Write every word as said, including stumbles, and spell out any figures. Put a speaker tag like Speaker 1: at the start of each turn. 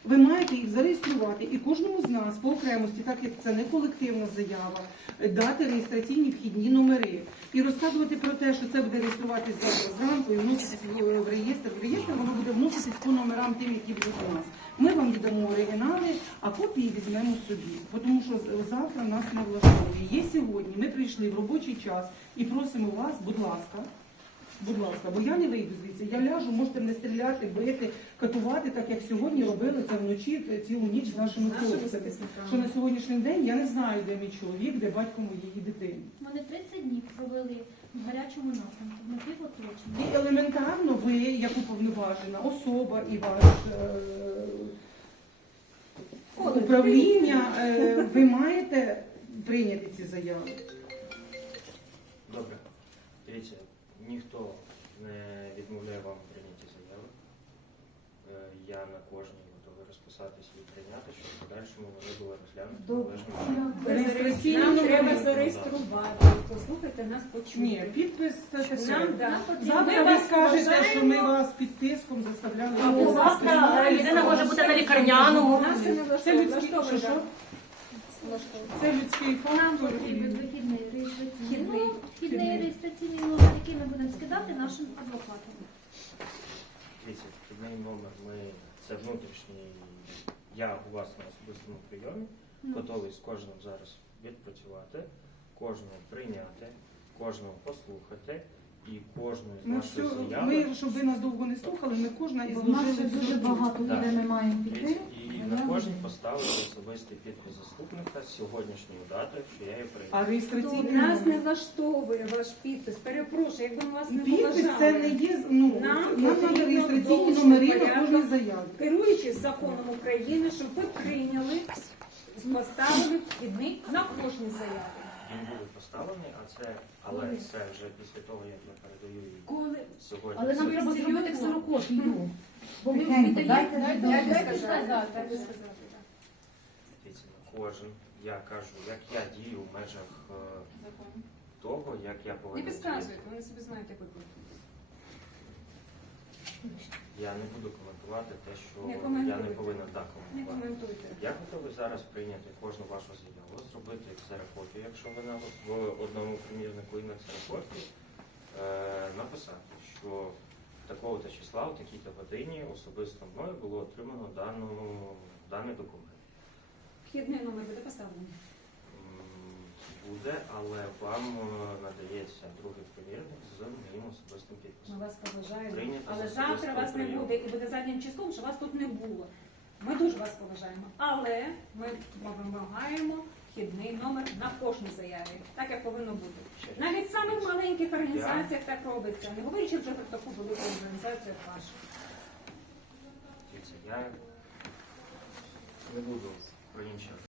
Speaker 1: ви маєте їх зареєструвати і кожному з нас по окремості, так як це не колективна заява, дати реєстраційні вхідні номери і розказувати про те, що це буде реєструватися завтра зранку і вноситись в реєстр. В реєстр воно буде вноситись по номерам тим, які будуть у нас. Ми вам віддамо оригінали, а копії візьмемо собі, тому що завтра нас не влаштовує. Є сьогодні, ми прийшли в робочий час і просимо вас, будь ласка, будь ласка, бо я не вийду звідси, я ляжу, можете не стріляти, бити, катувати, так як сьогодні робили це вночі цілу ніч з нашими хлопцями. Що на сьогоднішній день я не знаю, де мій чоловік, де батько моєї дитини.
Speaker 2: Вони тридцять днів провели в гарячому напрямку, в напівоточенні.
Speaker 1: І елементарно ви, як уповноважена особа і ваш е, управління, е, ви маєте прийняти ці заяви.
Speaker 3: Добре. Дивіться, ніхто не відмовляє вам в прийнятті заяви. Е, Я на кожній готовий розписатися і прийняти, щоб в подальшому вони були розглянуті належним чином.
Speaker 1: Реєстраційні
Speaker 4: Нам
Speaker 1: номери.
Speaker 4: треба зареєструвати. Послухайте нас, почути.
Speaker 1: Ні, підпис це
Speaker 4: Нам,
Speaker 1: все.
Speaker 4: да.
Speaker 1: Завтра
Speaker 4: Ми
Speaker 1: ви
Speaker 4: вас
Speaker 1: скажете, що ми
Speaker 4: вважаємо.
Speaker 1: вас під тиском заставляли.
Speaker 5: Або
Speaker 1: робити
Speaker 5: завтра
Speaker 1: запис.
Speaker 5: людина може бути на лікарняному.
Speaker 4: Нас це не
Speaker 1: Це
Speaker 4: влаштовує.
Speaker 1: людський, що,
Speaker 4: Влаштовує,
Speaker 1: що?
Speaker 4: да.
Speaker 1: Це людський
Speaker 2: Нам
Speaker 1: фактор.
Speaker 2: потрібен вихідний реєстраційний
Speaker 4: Вхідний.
Speaker 2: номер, вхідний реєстраційний номер, який ми будемо скидати нашим адвокатам.
Speaker 3: Дивіться, вхідний номер, ми, це внутрішній, я у вас на особистому прийомі,
Speaker 2: Ну.
Speaker 3: готовий з кожним зараз відпрацювати, кожного прийняти, кожного послухати і кожної з
Speaker 1: Ми,
Speaker 3: нашої
Speaker 1: всю,
Speaker 3: заяви.
Speaker 1: ми, щоб ви нас довго не слухали, ми кожна із
Speaker 5: Бо в нас ще
Speaker 1: зложили
Speaker 5: дуже
Speaker 1: всю-
Speaker 5: багато
Speaker 3: Так.
Speaker 5: людей ми маємо піти.
Speaker 3: Дивіться, І на кожній поставити особистий підпис заступника з сьогоднішньої дати, що я її прийняв.
Speaker 1: А реєстраційний
Speaker 4: Нас не
Speaker 1: номер?
Speaker 4: влаштовує ваш підпис. Перепрошую, якби ми вас не
Speaker 1: Підпис
Speaker 4: поважали.
Speaker 1: це не є, ну,
Speaker 4: Нам
Speaker 1: нам треба
Speaker 4: потрібно
Speaker 1: реєстраційні
Speaker 4: довший
Speaker 1: номери до
Speaker 4: порядок.
Speaker 1: кожної заяви.
Speaker 4: Керуючись законом України, щоб ви прийняли, поставили вхідний на кожній заяві.
Speaker 3: Він буде поставлений, а це, але це вже після того, як я передаю її
Speaker 4: Коли
Speaker 3: сьогодні.
Speaker 5: Але нам
Speaker 3: Це-
Speaker 5: треба зробити ксерокопію. Бо ми
Speaker 6: Тихенько,
Speaker 5: віддаємо.
Speaker 6: дайте
Speaker 4: Дайте
Speaker 6: сказати.
Speaker 4: сказати.
Speaker 3: Дивіться, кожен, я кажу, як я дію в межах е, того, як я
Speaker 4: Не
Speaker 3: повинен
Speaker 4: підказуйте,
Speaker 3: діяти.
Speaker 4: вони собі знають, як викликати.
Speaker 3: Я не буду коментувати те, що
Speaker 4: Не
Speaker 3: я не
Speaker 4: коментуйте.
Speaker 3: повинен так
Speaker 4: Не
Speaker 3: коментувати.
Speaker 4: коментуйте.
Speaker 3: Я готовий зараз прийняти кожну вашу заяву, зробити ксерокопію, якщо вона в одному примірнику і на ксерокопії, е, написати, що такого-то числа, у такій-то годині особисто мною було отримано дану, даний документ.
Speaker 4: Вхідний номер буде поставлений.
Speaker 3: М, Буде, але вам е, надається другий примірник з моїм особистим
Speaker 4: Ми
Speaker 3: підписом.
Speaker 4: вас поважаємо.
Speaker 3: Прийнято
Speaker 4: Але
Speaker 3: з
Speaker 4: завтра
Speaker 3: особистого
Speaker 4: вас не
Speaker 3: прийому.
Speaker 4: буде і буде заднім числом, що вас тут не було. Ми дуже вас поважаємо. Але ми вимагаємо вхідний номер на кожній заяві, так як повинно бути. Навіть в самих маленьких організаціях так робиться. Не говорячи вже про таку велику організацію, як вашу.
Speaker 3: Дивіться, я не буду про інші